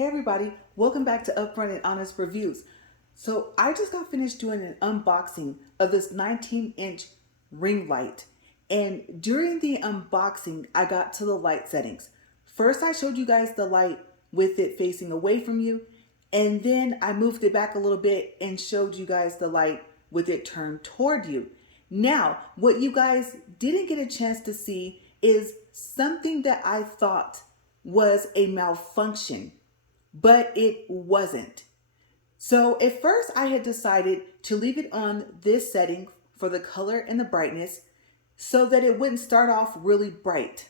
Hey everybody, welcome back to Upfront and Honest Reviews. So I just got finished doing an unboxing of this 19-inch ring light. And during the unboxing, I got to the light settings. First, I showed you guys the light with it facing away from you. And then I moved it back a little bit and showed you guys the light with it turned toward you. Now, what you guys didn't get a chance to see is something that I thought was a malfunction, but it wasn't. So at first I had decided to leave it on this setting for the color and the brightness so that it wouldn't start off really bright.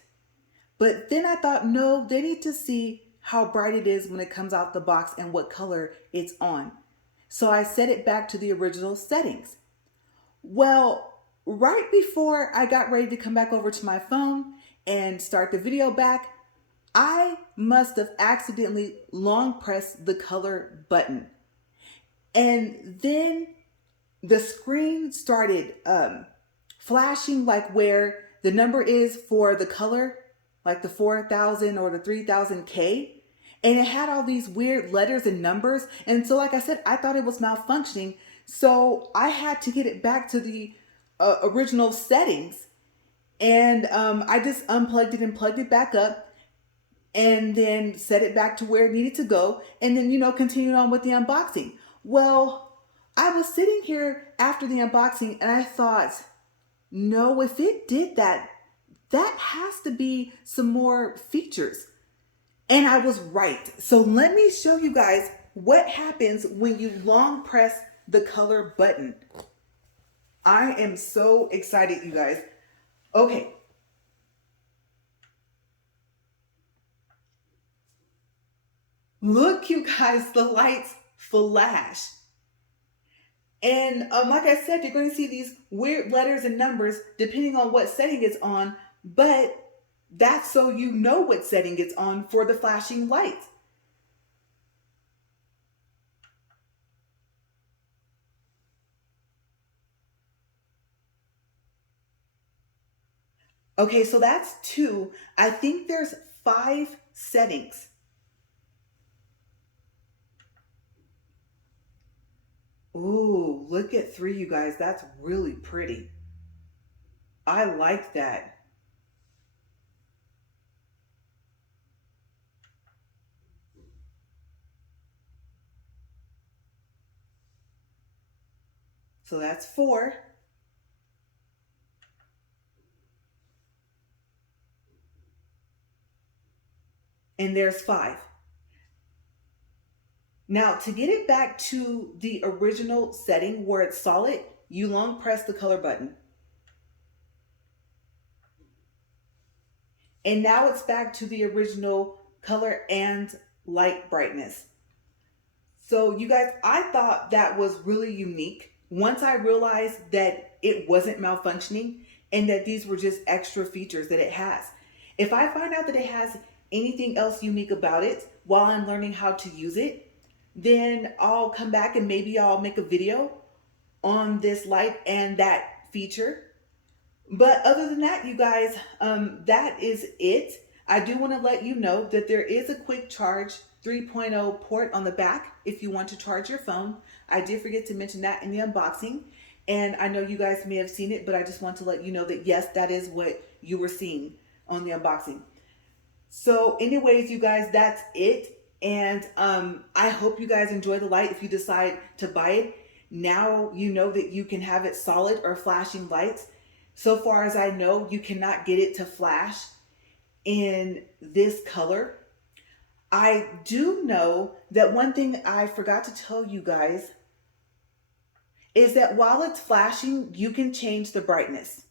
But then I thought, no, they need to see how bright it is when it comes out the box and what color it's on. So I set it back to the original settings. Well, right before I got ready to come back over to my phone and start the video back, I must have accidentally long pressed the color button. And then the screen started flashing like where the number is for the color, like the 4000 or the 3000K. And it had all these weird letters and numbers. And so, like I said, I thought it was malfunctioning. So I had to get it back to the original settings. And I just unplugged it and plugged it back up and then set it back to where it needed to go. And then, continued on with the unboxing. Well, I was sitting here after the unboxing and I thought, no, if it did that, that has to be some more features. And I was right. So let me show you guys what happens when you long press the color button. I am so excited, you guys. Okay. Look, you guys, the lights flash. And like I said, you're going to see these weird letters and numbers depending on what setting it's on, but that's so you know what setting it's on for the flashing lights. Okay, so that's 2. I think there's 5 settings. Ooh, look at 3, you guys. That's really pretty. I like that. So that's 4. And there's 5. Now, to get it back to the original setting where it's solid, you long press the color button. And now it's back to the original color and light brightness. So you guys, I thought that was really unique. Once I realized that it wasn't malfunctioning and that these were just extra features that it has. If I find out that it has anything else unique about it while I'm learning how to use it, then I'll come back and maybe I'll make a video on this light and that feature. But other than that, you guys, that is it. I do want to let you know that there is a quick charge 3.0 port on the back if you want to charge your phone. I did forget to mention that in the unboxing. And I know you guys may have seen it, but I just want to let you know that yes, that is what you were seeing on the unboxing. So anyways, you guys, that's it. And I hope you guys enjoy the light if you decide to buy it. Now you know that you can have it solid or flashing lights. So far as I know, you cannot get it to flash in this color. I do know that one thing I forgot to tell you guys is that while it's flashing, you can change the brightness.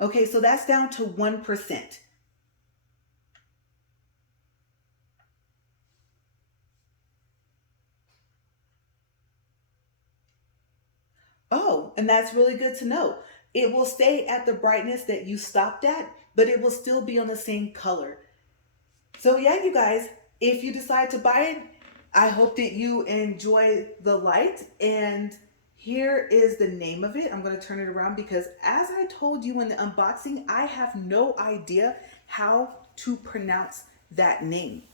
Okay, so that's down to 1%. Oh, and that's really good to know. It will stay at the brightness that you stopped at, but it will still be on the same color. So yeah, you guys, if you decide to buy it, I hope that you enjoy the light. And here is the name of it. I'm going to turn it around because, as I told you in the unboxing, I have no idea how to pronounce that name.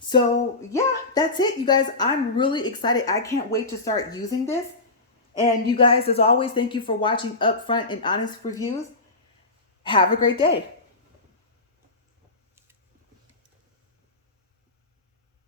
So, yeah, that's it, you guys. I'm really excited. I can't wait to start using this. And you guys, as always, thank you for watching Upfront and Honest Reviews. Have a great day.